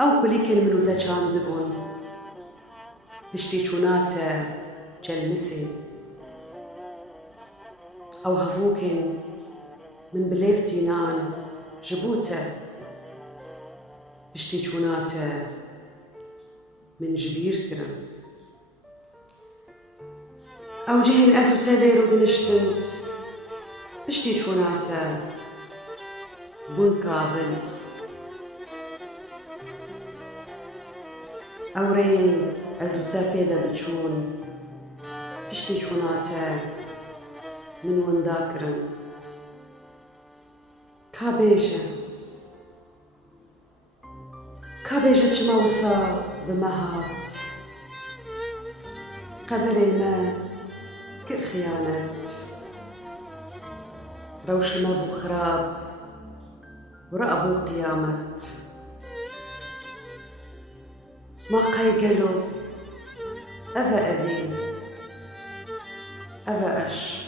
أو كليكن منو تجان دبون بشتي چوناتا جلمسي أو هفوكن من بليفتي نان جبوتا بشتي چوناتا من جبير كرم أو جهن أزو تليرو دنشتن بشتي چوناتا بون كابل أو رين أزو تابيدا بتشون بشتي چوناتا من ونداكرن كابيجا چموسا بمهات قدري ما كر خيانات روش ما بو خراب ورأبو قيامت ما قيقلو أذا أذين أذا أش